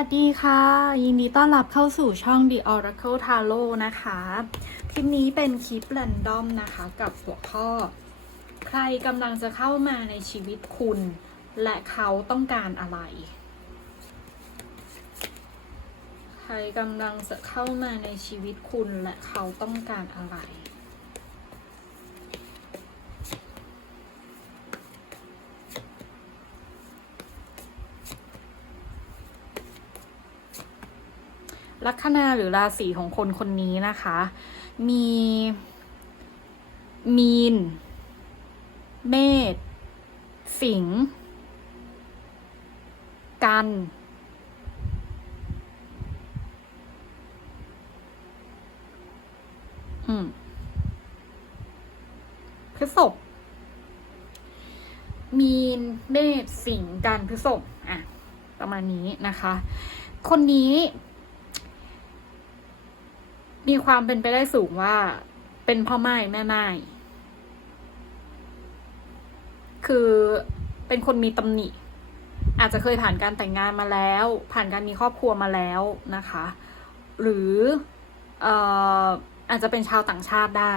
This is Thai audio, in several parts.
สวัสดีค่ะ ยินดีต้อนรับเข้าสู่ช่อง The Oracle Tarot นะคะ คลิปนี้เป็นคลิป r รนดอมนะคะ กับหัวข้อ ใครกำลังจะเข้ามาในชีวิตคุณ และเขาต้องการอะไร ใครกำลังจะเข้ามาในชีวิตคุณและเขาต้องการอะไร ลัคนาหรือราศีของคนคนนี้นะคะ มีมีน เมษสิงห์กัน อืมพฤษภมีน เมษสิงห์กันพฤษภอะ ประมาณนี้นะคะ คนนี้ มีความเป็นไปได้สูงว่าเป็นพ่อไม้แม่ไม้คือเป็นคนมีตำหนิ อาจจะเคยผ่านการแต่งงานมาแล้ว ผ่านการมีครอบครัวมาแล้วนะคะ หรือเอ่ออาจจะเป็นชาวต่างชาติได้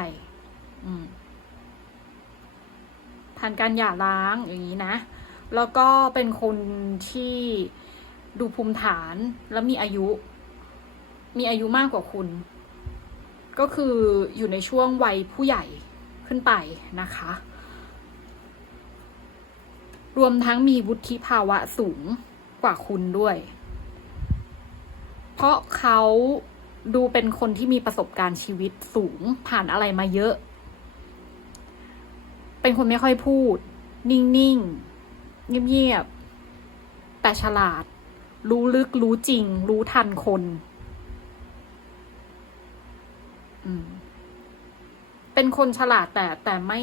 ผ่านการหย่าร้างอย่างนี้นะ แล้วก็เป็นคนที่ดูภูมิฐานแล้วมีอายุ มีอายุมากกว่าคุณ ก็คืออยู่ในช่วงวัยผู้ใหญ่ขึ้นไปนะคะ รวมทั้งมีวุฒิภาวะสูงกว่าคุณด้วย เพราะเขาดูเป็นคนที่มีประสบการณ์ชีวิตสูงผ่านอะไรมาเยอะ เป็นคนไม่ค่อยพูด นิ่งๆ เงียบๆ แต่ฉลาด รู้ลึกรู้จริง รู้ทันคน เป็นคนฉลาดแต่แต่ไม่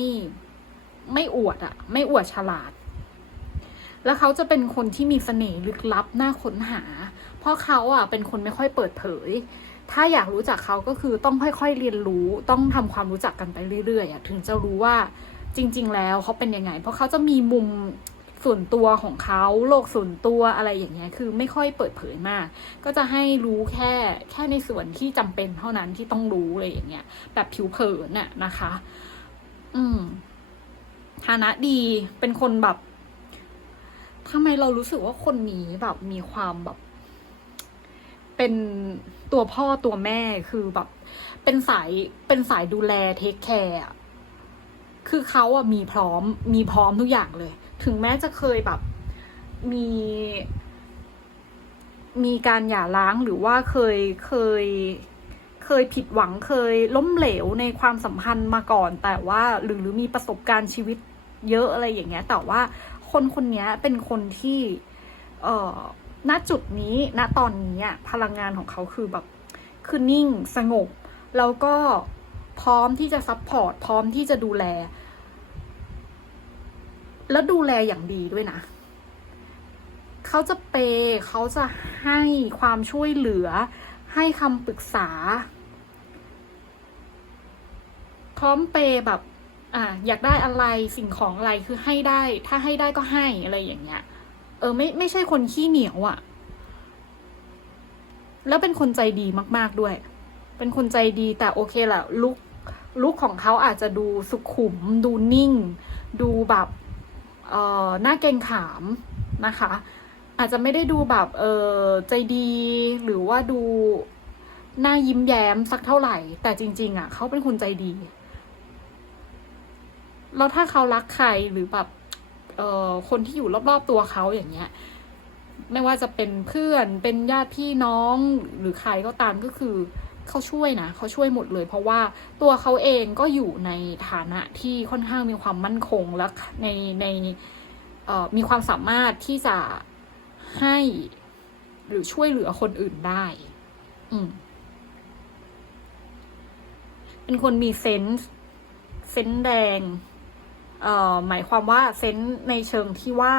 ไม่อวดอะไม่อวดฉลาด แล้วเขาจะเป็นคนที่มีเสน่ห์ลึกลับน่าค้นหา เพราะเขาอะเป็นคนไม่ค่อยเปิดเผย ถ้าอยากรู้จักเขาก็คือต้องค่อยๆเรียนรู้ ต้องทำความรู้จักกันไปเรื่อยๆอะถึงจะรู้ว่าจริง ๆ แล้วเขาเป็นยังไง เพราะเขาจะมีมุม ส่วนตัวของเขาโลกส่วนตัวอะไรอย่างเงี้ยคือไม่ค่อยเปิดเผยมาก ก็จะให้รู้แค่แค่ในส่วนที่จำเป็นเท่านั้นที่ต้องรู้อะไรอย่างเงี้ยแบบผิวเผินน่ะนะคะ อืมฐานะดีเป็นคนแบบทำไมเรารู้สึกว่าคนนี้แบบมีความแบบ เป็นตัวพ่อตัวแม่คือแบบ เป็นสายเป็นสายดูแลเทคแคร์คือเขาอะมีพร้อมมีพร้อมทุกอย่างเลย ถึงแม้จะเคยแบบมี มีการหย่าร้างหรือว่าเคยเคยเคยผิดหวังเคยล้มเหลวในความสัมพันธ์มาก่อน แต่ว่าหรือหรือมีประสบการณ์ชีวิตเยอะอะไรอย่างเงี้ย แต่ว่าคนคนนี้เป็นคนที่เอ่อณจุดนี้ณตอนนี้พลังงานของเขาคือแบบคือนิ่งสงบ แล้วก็พร้อมที่จะซัพพอร์ตพร้อมที่จะดูแล แล้วดูแลอย่างดีด้วยนะ เขาจะเปย์เขาจะให้ความช่วยเหลือ ให้คำปรึกษา พร้อมเปย์แบบ อะอยากได้อะไรสิ่งของอะไรคือให้ได้ ถ้าให้ได้ก็ให้อะไรอย่างเงี้ย เออ ไม่ไม่ใช่คนขี้เหนียวอะ่ะ แล้วเป็นคนใจดีมาก ๆด้วย เป็นคนใจดีแต่โอเคแหละลุกลุกของเขาอาจจะดูสุขุม ดูนิ่ง ดูแบบ เอ่อหน้าเกงขามนะคะ อาจจะไม่ได้ดูแบบเออใจดีหรือว่าดูหน้ายิ้มแย้มสักเท่าไหร่ แต่จริง ๆ อะ เขาเป็นคนใจดี แล้วถ้าเขารักใครหรือแบบเอ่อคนที่อยู่รอบๆตัวเขาอย่างเงี้ย ไม่ว่าจะเป็นเพื่อนเป็นญาติพี่น้องหรือใครก็ตามก็คือ เขาช่วยนะเขาช่วยหมดเลย เพราะว่าตัวเขาเองก็อยู่ในฐานะที่ค่อนข้างมีความมั่นคงและในในมีความสามารถที่จะให้หรือช่วยเหลือคนอื่นได้ อืม เป็นคนมีเซนส์เซนส์แดง เอ่อ หมายความว่าเซนส์ในเชิงที่ว่า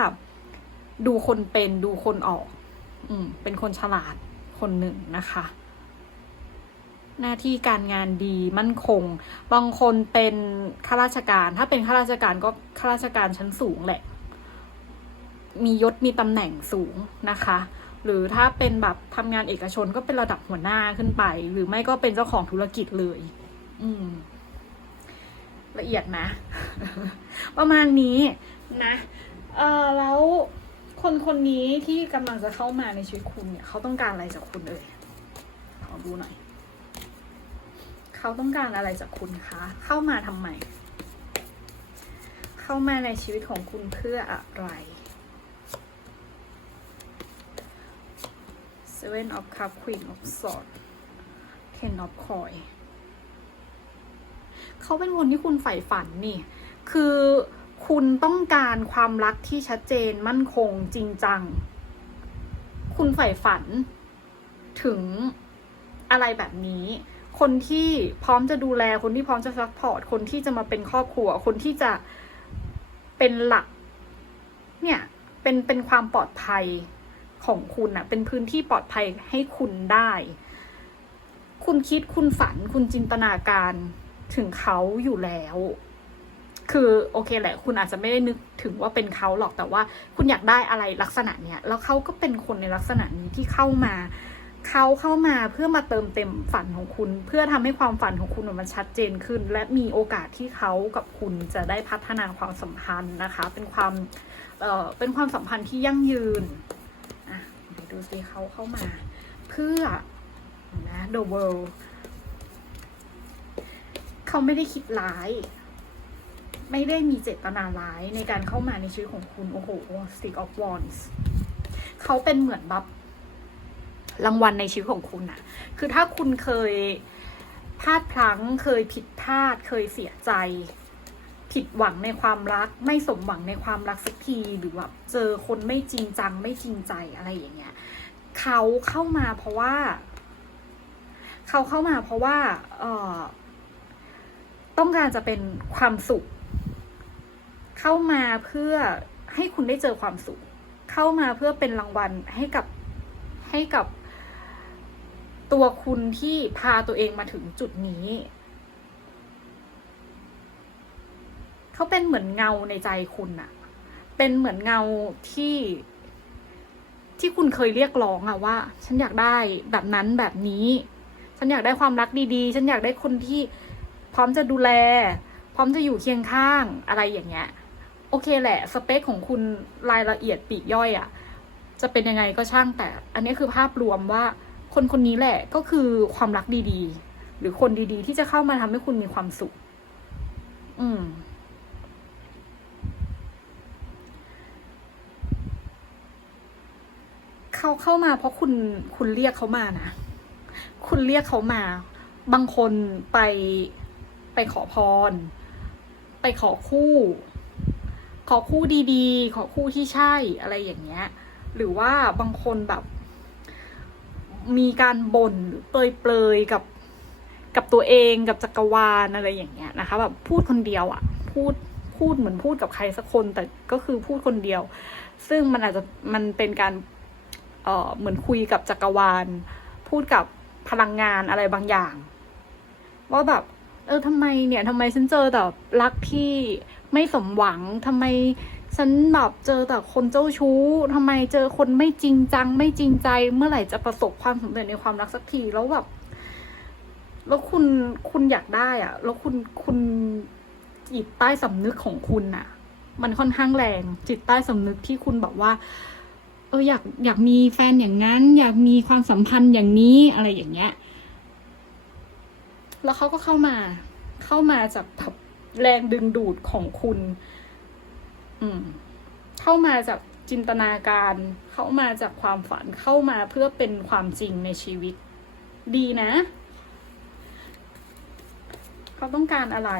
ดูคนเป็นดูคนออก อืม เป็นคนฉลาดคนหนึ่งนะคะ หน้าที่การงานดีมั่นคง บางคนเป็นข้าราชการ ถ้าเป็นข้าราชการก็ข้าราชการชั้นสูงแหละ มียศมีตำแหน่งสูงนะคะ หรือถ้าเป็นแบบทำงานเอกชนก็เป็นระดับหัวหน้าขึ้นไป หรือไม่ก็เป็นเจ้าของธุรกิจเลย อืม ละเอียดนะ ประมาณนี้นะเออแล้วคนคนนี้ที่กำลังจะเข้ามาในชีวิตคุณเนี่ย เขาต้องการอะไรจากคุณเอ่ยขอดูหน่อย เขาต้องการอะไรจากคุณคะ เข้ามาทำไม เข้ามาในชีวิตของคุณเพื่ออะไร Seven of Cup Queen of Swords Ten of Coin เขาเป็นคนที่คุณใฝ่ฝันนี่ คือคุณต้องการความรักที่ชัดเจนมั่นคงจริงจัง คุณใฝ่ฝันถึงอะไรแบบนี้ คนที่พร้อมจะดูแล คนที่พร้อมจะซัพพอร์ต คนที่จะมาเป็นครอบครัว คนที่จะเป็นหลัก เนี่ย เป็น เป็นความปลอดภัยของคุณอะเป็นพื้นที่ปลอดภัยให้คุณได้ คุณคิด คุณฝัน คุณจินตนาการถึงเขาอยู่แล้ว คือโอเคแหละ คุณอาจจะไม่ได้นึกถึงว่าเป็นเขาหรอก แต่ว่า คุณอยากได้อะไรลักษณะเนี้ย แล้วเขาก็เป็นคนในลักษณะนี้ที่เข้ามา เขาเข้ามาเพื่อมาเติมเต็มฝันของคุณ เพื่อทำให้ความฝันของคุณมันชัดเจนขึ้น และมีโอกาสที่เขากับคุณจะได้พัฒนาความสัมพันธ์นะคะ เป็นความเอ่อเป็นความสัมพันธ์ที่ยั่งยืนอะเดี๋ยวดูสิเขาเข้ามา เพื่อนะ the world เขาไม่ได้คิดร้าย ไม่ได้มีเจตนาร้ายในการเข้ามาในชีวิตของคุณ โอ้โห stick of wands เขาเป็นเหมือนแบบ รางวัลในชีวิตของคุณอะคือถ้าคุณเคยพลาดพลั้งเคยผิดพลาดเคยเสียใจ ผิดหวังในความรัก ไม่สมหวังในความรักสักทีหรือแบบเจอคนไม่จริงจังไม่จริงใจอะไรอย่างเงี้ยเขาเข้ามาเพราะว่า เขาเข้ามาเพราะว่าเออต้องการจะเป็นความสุข เข้ามาเพื่อให้คุณได้เจอความสุข เข้ามาเพื่อเป็นรางวัลให้กับให้กับ ตัวคุณที่พาตัวเองมาถึงจุดนี้ เขาเป็นเหมือนเงาในใจคุณอะเป็นเหมือนเงาที่ที่คุณเคยเรียกร้องอะว่า ฉันอยากได้แบบนั้นแบบนี้ ฉันอยากได้ความรักดีๆ ฉันอยากได้คนที่พร้อมจะดูแล พร้อมจะอยู่เคียงข้างอะไรอย่างเงี้ย โอเคแหละ สเปคของคุณรายละเอียดปีกย่อยอะจะเป็นยังไงก็ช่างแต่ อันนี้คือภาพรวมว่า คนคนนี้แหละก็คือความรักดีๆ หรือคนดีๆ ที่จะเข้ามาทำให้คุณมีความสุข อืมเขาเข้ามาเพราะคุณคุณเรียกเขามานะ คุณเรียกเขามา บางคนไปไปขอพร ไปขอคู่ ขอคู่ดีๆ ขอคู่ที่ใช่อะไรอย่างเงี้ย หรือว่าบางคนแบบ มีการบ่นหรือเปรยๆกับกับตัวเองกับจักรวาลอะไรอย่างเงี้ยนะคะแบบพูดคนเดียวอะ่ะ พูดพูดเหมือนพูดกับใครสักคนแต่ก็คือพูดคนเดียว ซึ่งมันอาจจะมันเป็นการเอ่อเหมือนคุยกับจักรวาล พูดกับพลังงานอะไรบางอย่างว่าแบบเออทำไมเนี่ยทำไมฉันเจอแต่รักที่ไม่สมหวังทำไม ฉันแบบเจอแต่คนเจ้าชู้ทำไมเจอคนไม่จริงจัง ไม่จริงใจ เมื่อไหร่จะประสบความสำเร็จในความรักสักทีแล้วแบบแล้วคุณคุณอยากได้อะแล้วคุณคุณจิตใต้สำนึกของคุณน่ะมันค่อนข้างแรง จิตใต้สำนึกที่คุณแบบว่า เอออยากอยากมีแฟนอย่างนั้น อยากมีความสัมพันธ์อย่างนี้อะไรอย่างเงี้ย แล้วเขาก็เข้ามา เข้ามาจากแบบแรงดึงดูดของคุณ อืม เข้ามาจากจินตนาการ เข้ามาจากความฝันเข้ามาเพื่อเป็นความจริงในชีวิต ดีนะ เขาต้องการอะไร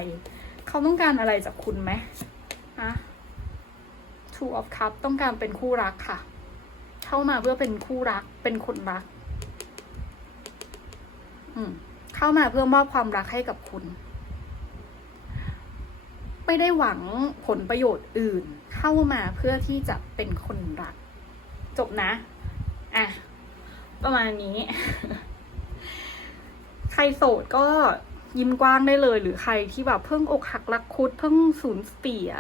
เขาต้องการอะไรจากคุณไหมฮะ Two of Cup ต้องการเป็นคู่รักค่ะ เข้ามาเพื่อเป็นคู่รัก เป็นคนรัก อืม เข้ามาเพื่อมอบความรักให้กับคุณ ไม่ได้หวังผลประโยชน์อื่นเข้ามาเพื่อที่จะเป็นคนรัก จบนะ อะ ประมาณนี้ ใครโสดก็ยิ้มกว้างได้เลย หรือใครที่แบบเพิ่งอกหักรักคุด เพิ่งสูญเสีย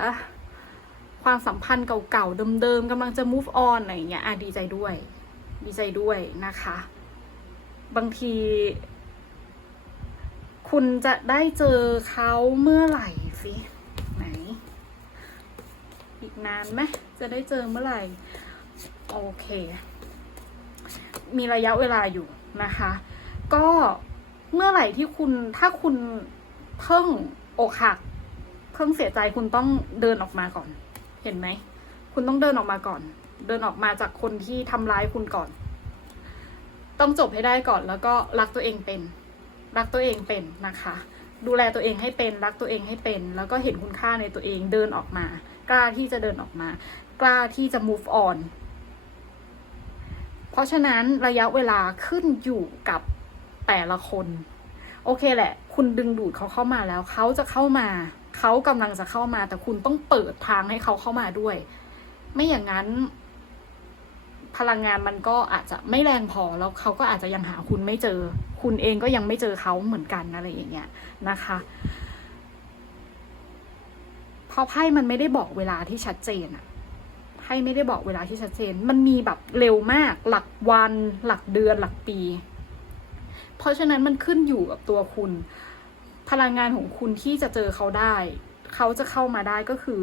ความสัมพันธ์เก่าๆ เดิมๆกำลังจะ move on อะไรเงี้ยอะดีใจด้วย ดีใจด้วยนะคะ บางที คุณจะได้เจอเขาเมื่อไหร่สิ นานไหมจะได้เจอเมื่อไหร่ โอเค มีระยะเวลาอยู่นะคะ ก็เมื่อไหร่ที่คุณถ้าคุณเพิ่งอกหัก เพิ่งเสียใจคุณต้องเดินออกมาก่อน เห็นไหม คุณต้องเดินออกมาก่อน เดินออกมาจากคนที่ทำร้ายคุณก่อน ต้องจบให้ได้ก่อนแล้วก็รักตัวเองเป็น รักตัวเองเป็นนะคะดูแลตัวเองให้เป็นรักตัวเองให้เป็น แล้วก็เห็นคุณค่าในตัวเองเดินออกมา กล้าที่จะเดินออกมา กล้าที่จะ move on เพราะฉะนั้นระยะเวลาขึ้นอยู่กับแต่ละคน โอเคแหละ คุณดึงดูดเขาเข้ามาแล้ว เขาจะเข้ามา เขากำลังจะเข้ามา แต่คุณต้องเปิดทางให้เขาเข้ามาด้วย ไม่อย่างนั้น พลังงานมันก็อาจจะไม่แรงพอแล้วเขาก็อาจจะยังหาคุณไม่เจอ คุณเองก็ยังไม่เจอเขาเหมือนกันอะไรอย่างเงี้ยนะคะ เพราะไพ่มันไม่ได้บอกเวลาที่ชัดเจนอะไพ่ไม่ได้บอกเวลาที่ชัดเจน มันมีแบบเร็วมาก หลักวัน หลักเดือน หลักปี เพราะฉะนั้นมันขึ้นอยู่กับตัวคุณ พลังงานของคุณที่จะเจอเขาได้ เขาจะเข้ามาได้ก็คือ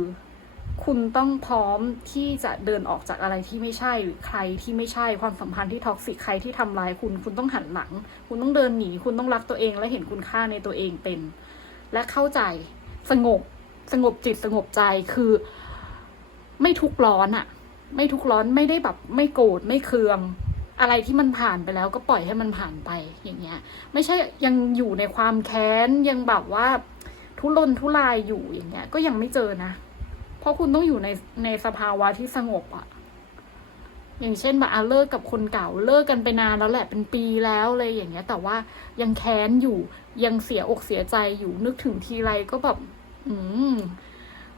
คุณต้องพร้อมที่จะเดินออกจากอะไรที่ไม่ใช่หรือใครที่ไม่ใช่ความสัมพันธ์ที่ท็อกซิกใครที่ทำร้ายคุณ คุณต้องหันหลัง คุณต้องเดินหนี คุณต้องรักตัวเองและเห็นคุณค่าในตัวเองเป็น และเข้าใจสงบ สงบจิตสงบใจคือ ไม่ทุกร้อนอะไม่ทุกร้อนไม่ได้แบบ ไม่โกรธไม่เคือง อะไรที่มันผ่านไปแล้วก็ปล่อยให้มันผ่านไปอย่างเงี้ย ไม่ใช่ยังอยู่ในความแค้นยังแบบว่าทุรนทุรายอยู่อย่างเงี้ย ก็ยังไม่เจอนะ เพราะคุณต้องอยู่ในในสภาวะที่สงบอะอย่างเช่นแบบเลิกกับคนเก่าเลิกกันไปนานแล้วแหละเป็นปีแล้วเลยอย่างเงี้ย แต่ว่ายังแค้นอยู่ยังเสียอกเสียใจอยู่นึกถึงทีไรก็แบบ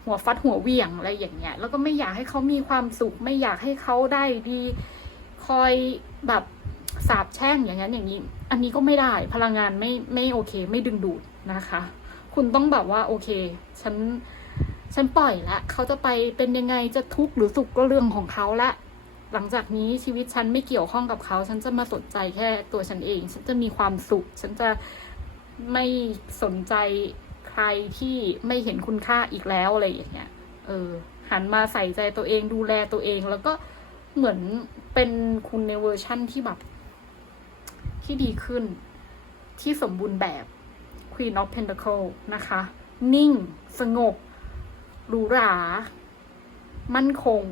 หัวฟัดหัวเหวี่ยงอะไรอย่างเงี้ย แล้วก็ไม่อยากให้เขามีความสุข ไม่อยากให้เขาได้ดี คอยแบบสาบแช่งอย่างนั้นอย่างนี้ อันนี้ก็ไม่ได้ พลังงานไม่ไม่โอเค ไม่ดึงดูดนะคะ คุณต้องแบบว่าโอเค ฉัน ฉันปล่อยละเขาจะไปเป็นยังไงจะทุกข์หรือสุขก็เรื่องของเขาละหลังจากนี้ชีวิตฉันไม่เกี่ยวข้องกับเขา ฉันจะมาสนใจแค่ตัวฉันเอง ฉันจะมีความสุข ฉันจะไม่สนใจ รที่ไม่เห็นคุณค่าอีกแล้วอะไรอย่างเงี้ย เออ หันมาใส่ใจตัวเองดูแลตัวเอง แล้วก็เหมือนเป็นคุณในเวอร์ชั่นที่แบบ ที่ดีขึ้น ที่สมบูรณ์แบบ Queen of Pentacle นะคะ นิ่ง สงบหรูหรา มั่นคง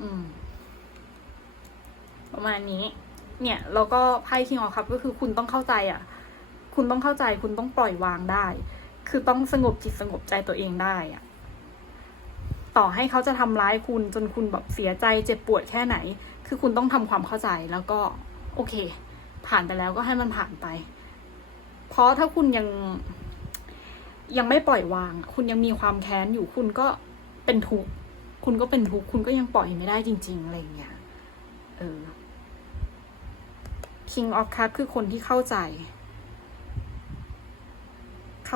อืม ประมาณนี้ เนี่ย แล้วก็ไพ่ King of Cups ก็คือคุณต้องเข้าใจอะ คุณต้องเข้าใจคุณต้องปล่อยวางได้ คือต้องสงบจิตสงบใจตัวเองได้อะต่อให้เขาจะทำร้ายคุณจนคุณแบบเสียใจเจ็บปวดแค่ไหน คือคุณต้องทำความเข้าใจแล้วก็โอเค ผ่านไปแล้วก็ให้มันผ่านไป เพราะถ้าคุณยังยังไม่ปล่อยวาง คุณยังมีความแค้นอยู่คุณก็เป็นทุกข์คุณก็เป็นทุกข์คุณก็ยังปล่อยไม่ได้จริง ๆ อะไรอย่างเงี้ย เออ King of Cup คือคนที่เข้าใจ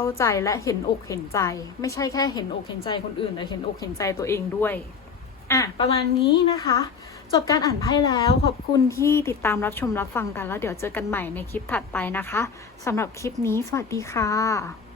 เข้าใจและเห็นอกเห็นใจ ไม่ใช่แค่เห็นอกเห็นใจคนอื่นแต่เห็นอกเห็นใจตัวเองด้วยอะประมาณนี้นะคะ จบการอ่านไพ่แล้วขอบคุณที่ติดตามรับชมรับฟังกันแล้วเดี๋ยวเจอกันใหม่ในคลิปถัดไปนะคะสำหรับคลิปนี้สวัสดีค่ะ